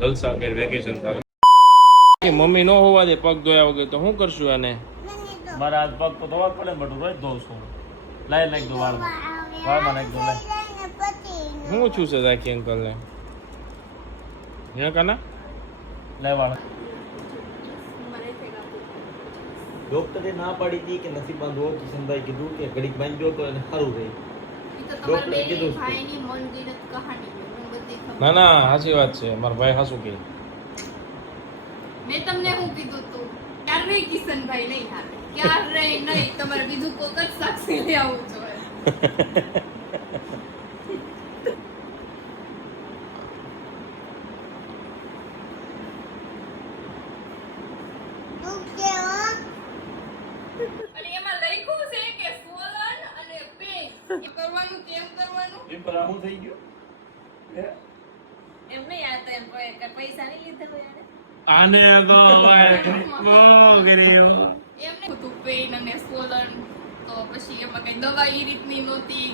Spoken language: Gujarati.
જલસા કર વેકેશન થાય. મમ્મી નો હોવા દે પગ ધોયા વગર તો શું કરશું આને? મારા હાથ પગ તો ધોવા પડે ને, બધું રોજ ધોઉં છું. લાઈ નાખ દો વાળમાં નાખ દો. શું છું છે રાખી અંકલ ને હે કાના લાઈ વાળ. ડોક્ટરે ના પાડી હતી કે નથી બાંધવો. કિશનભાઈ કીધું કે ઘડીક બાંધ્યો તો એને સારું રહે. ડોક્ટરે કીધું ના ના સાચી વાત છે. મારા ભાઈ હાસુ કે મેં તમને શું કીધું તું ક્યારે કિશનભાઈ નહીં હાલે ક્યારે નહીં તમારે બીજું કોક જ સાક્ષી લઈ આવવું જોઈએ. અને એમાં લખ્યું છે કે સોલન અને પેન એમ કરવાનું કેમ કરવાનું એમ પર આવું થઈ ગયું. એમ નહીં આ તો એમ પૈસા નહીં લીધા હોય આને તો બહુ ગરીયો એમને હતું પેન અને સોલન તો પછી એમાં કઈ દવા એ રીતની નહોતી.